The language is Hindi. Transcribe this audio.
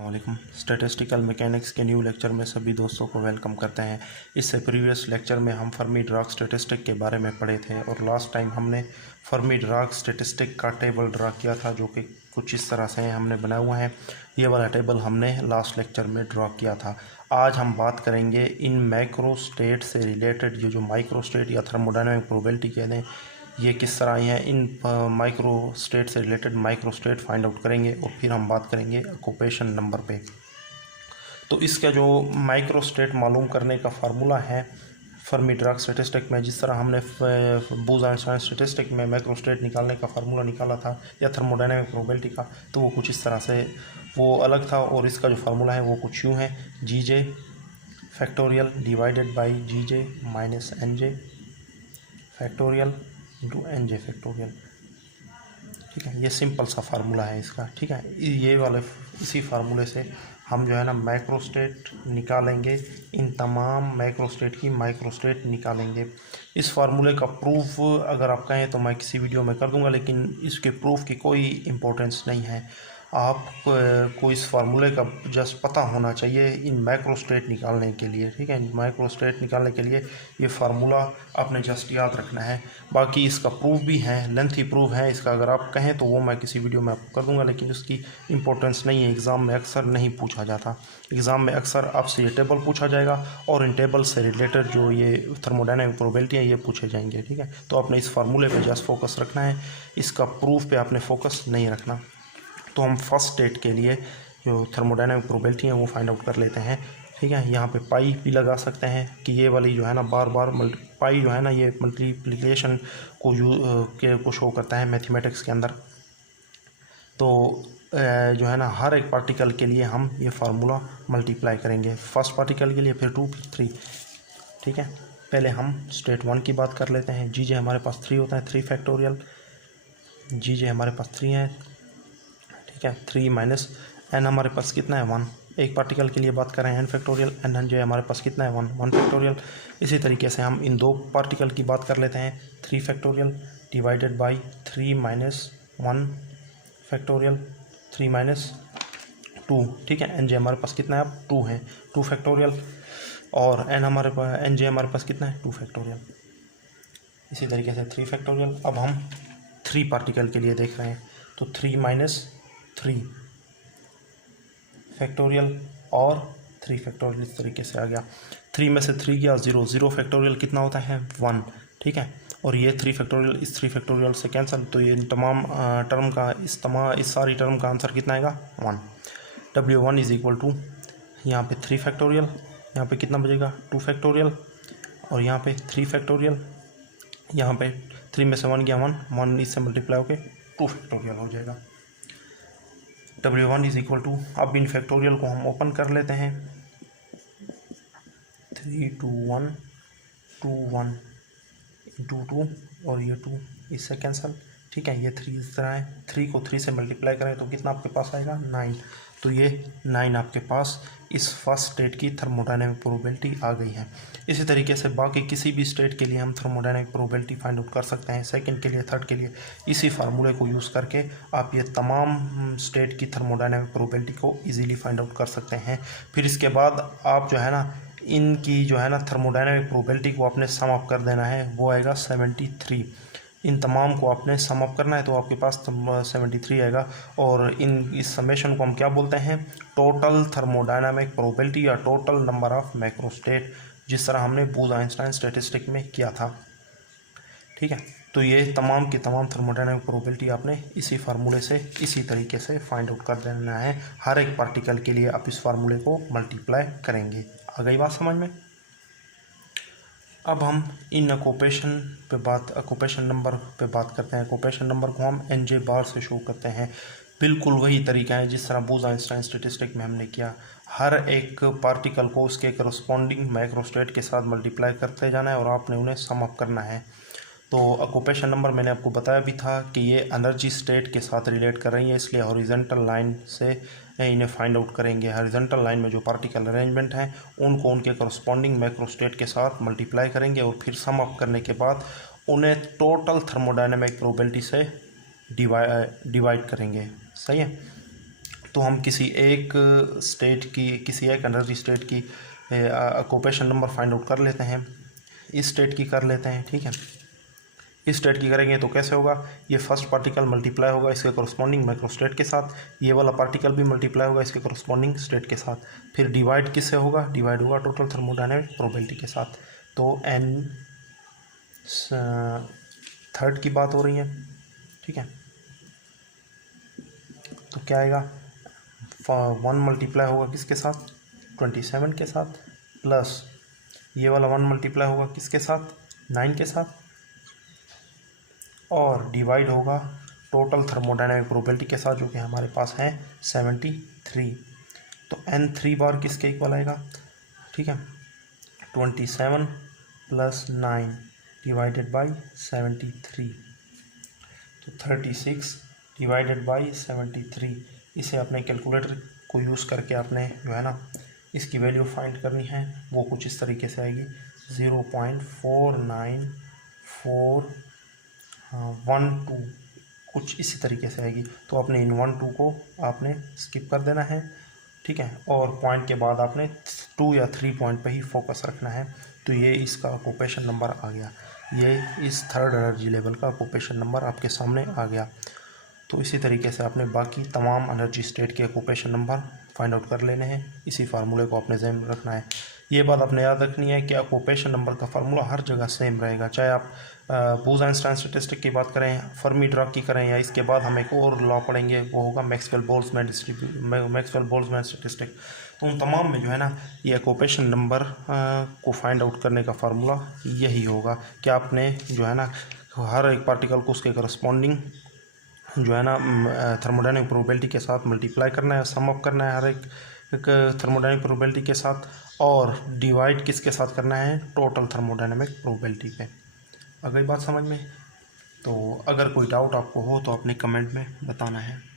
वालेकुम। स्टैटिस्टिकल मैकेनिक्स के न्यू लेक्चर में सभी दोस्तों को वेलकम करते हैं। इससे प्रीवियस लेक्चर में हम फर्मी ड्राग स्टैटिस्टिक के बारे में पढ़े थे और लास्ट टाइम हमने फर्मी ड्राग स्टैटिस्टिक का टेबल ड्रा किया था, जो कि कुछ इस तरह से हमने बनाया हुआ है। ये वाला टेबल हमने लास्ट लेक्चर में ड्रा किया था। आज हम बात करेंगे इन मैक्रो स्टेट से रिलेटेड, ये जो माइक्रो स्टेट या थर्मोडायनामिक प्रोबेबिलिटी कहते हैं, ये किस तरह आई हैं। इन माइक्रो स्टेट से related micro state find out करेंगे और फिर हम बात करेंगे ऑक्यूपेशन नंबर पे। तो इसका जो माइक्रो स्टेट मालूम करने का फार्मूला है फर्मी ड्राग स्टैटिस्टिक में, जिस तरह हमने बूज-आइंस्टाइन स्टैटिस्टिक में माइक्रो स्टेट निकालने का फार्मूला निकाला था या थर्मोडायनामिक प्रोबेबिलिटी का, तो वो कुछ इस तरह से वो अलग था। और इसका जो फार्मूला है वो कुछ यूँ है, G J factorial divided by G J minus N J factorial into N J factorial. ठीक है, ये सिंपल सा फार्मूला है इसका। ठीक है, ये वाले इसी फार्मूले से हम जो है ना माइक्रोस्टेट निकालेंगे, इन तमाम माइक्रोस्टेट की माइक्रोस्टेट निकालेंगे। इस फार्मूले का प्रूफ अगर आप कहें तो मैं किसी वीडियो में कर दूंगा, लेकिन इसके प्रूफ की कोई इम्पोर्टेंस नहीं है। आपको इस फार्मूले का जस्ट पता होना चाहिए इन माइक्रोस्टेट निकालने के लिए। ठीक है, माइक्रोस्टेट निकालने के लिए ये फार्मूला आपने जस्ट याद रखना है। बाकी इसका प्रूफ भी है, लेंथी प्रूफ है इसका, अगर आप कहें तो वो मैं किसी वीडियो में आपको कर दूंगा, लेकिन उसकी इंपॉर्टेंस नहीं है। एग्ज़ाम में अक्सर नहीं पूछा जाता। एग्ज़ाम में अक्सर आपसे ये टेबल पूछा जाएगा और इन टेबल से रिलेटेड जो ये थर्मोडायनामिक प्रोबेबिलिटी है ये पूछे जाएंगे। ठीक है, तो आपने इस फार्मूले पे जस्ट फोकस रखना है, इसका प्रूफ पे आपने फोकस नहीं रखना। तो हम फर्स्ट स्टेट के लिए जो थर्मोडायनामिक प्रोबेबिलिटी है वो फाइंड आउट कर लेते हैं। ठीक है, यहाँ पे पाई भी लगा सकते हैं कि ये वाली जो है ना बार बार पाई जो है ना ये मल्टीप्लिकेशन को शो करता है मैथमेटिक्स के अंदर। तो जो है ना हर एक पार्टिकल के लिए हम ये फार्मूला मल्टीप्लाई करेंगे, फर्स्ट पार्टिकल के लिए, फिर 2 फिर 3। ठीक है, पहले हम स्टेट 1 की बात कर लेते हैं। जी जे हमारे पास 3 होता है, 3 फैक्टोरियल। जी जे हमारे पास 3 है। ठीक है, 3 माइनस एन हमारे पास कितना है 1। एक पार्टिकल के लिए बात करें एन फैक्टोरियल, एन जो है हमारे पास कितना है 1 फैक्टोरियल। इसी तरीके से हम इन दो पार्टिकल की बात कर लेते हैं, 3 factorial divided by 3 minus 1 factorial, 3 minus 2। ठीक है, एन जे हमारे पास कितना है अब 2 है, 2 फैक्टोरियल। और एन हमारे पास एन जे हमारे पास कितना है 2 फैक्टोरियल। इसी तरीके से 3 फैक्टोरियल। अब हम 3 पार्टिकल के लिए देख रहे हैं, तो 3 माइनस 3 फैक्टोरियल और 3 फैक्टोरियल। इस तरीके से आ गया। 3 में से 3 गया 0, 0 फैक्टोरियल कितना होता है 1। ठीक है, और ये 3 फैक्टोरियल इस 3 फैक्टोरियल से कैंसिल, तो ये तमाम टर्म का इस सारी टर्म का आंसर कितना आएगा 1। W1 इज इक्वल टू यहाँ पे 3 फैक्टोरियल, यहाँ पे कितना बचेगा 2 फैक्टोरियल, और यहाँ पे 3 फैक्टोरियल। यहाँ पे 3 में से 1 गया 1 इससे मल्टीप्लाई होकर 2 फैक्टोरियल हो जाएगा। W1 इज इक्वल टू, अब इन फैक्टोरियल को हम ओपन कर लेते हैं, 3 2 1 2 1 इंटू 2 और ये 2 इससे कैंसिल। ठीक है, ये 3 इस तरह है, 3 को 3 से मल्टीप्लाई करें तो कितना आपके पास आएगा 9। तो ये 9 आपके पास इस फर्स्ट स्टेट की थर्मोडायनामिक प्रोबेबिलिटी आ गई है। इसी तरीके से बाकी किसी भी स्टेट के लिए हम थर्मोडायनामिक प्रोबेबिलिटी फाइंड आउट कर सकते हैं, सेकंड के लिए, थर्ड के लिए। इसी फार्मूले को यूज़ करके आप ये तमाम स्टेट की थर्मोडायनामिक प्रोबेबिलिटी को इजीली फाइंड आउट कर सकते हैं। फिर इसके बाद आप जो है ना इनकी जो है ना थर्मोडायनामिक प्रोबेबिलिटी को आपने सम अप कर देना है, वो आएगा 73। इन तमाम को आपने सम अप करना है तो आपके पास 73 आएगा। और इस समेशन को हम क्या बोलते हैं, टोटल थर्मोडायनामिक प्रोबेबिलिटी या टोटल नंबर ऑफ मैक्रोस्टेट, जिस तरह हमने बूज-आइंस्टाइन स्टैटिस्टिक में किया था। ठीक है, तो ये तमाम की तमाम थर्मोडायनामिक प्रोबेबिलिटी आपने इसी फार्मूले से इसी तरीके से फाइंड आउट कर देना है। हर एक पार्टिकल के लिए आप इस फार्मूले को मल्टीप्लाई करेंगे। आ गई बात समझ में। अब हम इन ऑक्यूपेशन नंबर पे बात करते हैं। ऑक्यूपेशन नंबर को हम एन जे बार से शो करते हैं। बिल्कुल वही तरीका है जिस तरह बूज-आइंस्टाइन स्टैटिस्टिक में हमने किया। हर एक पार्टिकल को उसके करस्पॉन्डिंग माइक्रोस्टेट के साथ मल्टीप्लाई करते जाना है और आपने उन्हें सम अप करना है। तो ऑक्यूपेशन नंबर मैंने आपको बताया भी था कि ये एनर्जी स्टेट के साथ रिलेट कर रही है, इसलिए हॉरिजॉन्टल लाइन से इन्हें फाइंड आउट करेंगे। हॉरिजॉन्टल लाइन में जो पार्टिकल अरेंजमेंट हैं उनको उनके करस्पॉन्डिंग माइक्रोस्टेट के साथ मल्टीप्लाई करेंगे और फिर सम अप करने के बाद उन्हें टोटल थर्मोडायनामिक प्रोबेबिलिटी से डिवाइड करेंगे। सही है। तो हम किसी एक एनर्जी स्टेट की ऑक्यूपेशन नंबर फाइंड आउट कर लेते हैं। इस स्टेट की कर लेते हैं, ठीक है। इस स्टेट की करेंगे तो कैसे होगा, ये फर्स्ट पार्टिकल मल्टीप्लाई होगा इसके कॉरस्पॉन्डिंग माइक्रोस्टेट के साथ, ये वाला पार्टिकल भी मल्टीप्लाई होगा इसके कॉरस्पॉन्डिंग स्टेट के साथ, फिर डिवाइड किससे होगा, डिवाइड होगा टोटल थर्मोडायनेमिक प्रोबेबिलिटी के साथ। तो n थर्ड की बात हो रही है, ठीक है। तो क्या आएगा, 1 मल्टीप्लाई होगा किसके साथ, 27 के साथ, प्लस ये वाला 1 मल्टीप्लाई होगा किसके साथ, 9 के साथ, और डिवाइड होगा टोटल थर्मोडायनेमिक प्रोबेबिलिटी के साथ जो कि हमारे पास है 73। तो n 3 बार किसके इक्वल आएगा, ठीक है, 27 + 9 डिवाइडेड बाई 73, तो 36 डिवाइडेड बाई 73। इसे अपने कैलकुलेटर को यूज़ करके आपने जो है ना इसकी वैल्यू फाइंड करनी है, वो कुछ इस तरीके से आएगी 0.4941 कुछ इसी तरीके से आएगी। तो आपने इन 1 2 को आपने स्किप कर देना है, ठीक है, और पॉइंट के बाद आपने 2 या 3 पॉइंट पे ही फोकस रखना है। तो ये इसका ऑक्यूपेशन नंबर आ गया, ये इस थर्ड एनर्जी लेवल का ऑक्यूपेशन नंबर आपके सामने आ गया। तो इसी तरीके से आपने बाकी तमाम एनर्जी स्टेट के ऑक्यूपेशन नंबर फाइंड आउट कर लेने हैं। इसी फार्मूले को आपने ज़हन में रखना है। ये बात आपने याद रखनी है कि ऑक्यूपेशन नंबर का फार्मूला हर जगह सेम रहेगा, चाहे आप बोस-आइंस्टाइन स्टैटिस्टिक की बात करें, फर्मी-ड्रॉक की करें, या इसके बाद हम एक और लॉ पढ़ेंगे, वो होगा मैक्सवेल-बोल्ट्जमैन स्टैटिस्टिक। तो उन तमाम में जो है ना ये ऑक्यूपेशन नंबर को फाइंड आउट करने का फार्मूला यही होगा कि आपने जो है ना हर एक पार्टिकल को उसके करस्पॉन्डिंग जो है ना थर्मोडायनेमिक प्रोबेबिलिटी के साथ मल्टीप्लाई करना है, सम अप करना है हर एक थर्मोडायनेमिक प्रोबेबिलिटी के साथ, और डिवाइड किसके साथ करना है, टोटल थर्मोडायनेमिक प्रोबेबिलिटी पे। अगर बात समझ में, तो अगर कोई डाउट आपको हो तो अपने कमेंट में बताना है।